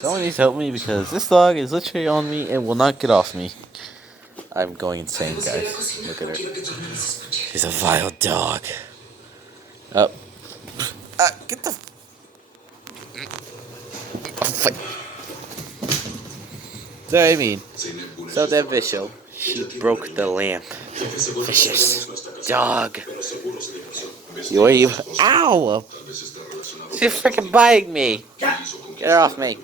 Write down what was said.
Someone needs to help me because this dog is literally on me and will not get off me. I'm going insane, guys. Look at her. She's a vile dog. Up. Get the. So I mean, so that Vishal, she broke the lamp. Vicious dog. You wave. Ow! She's freaking biting me. Get her off me.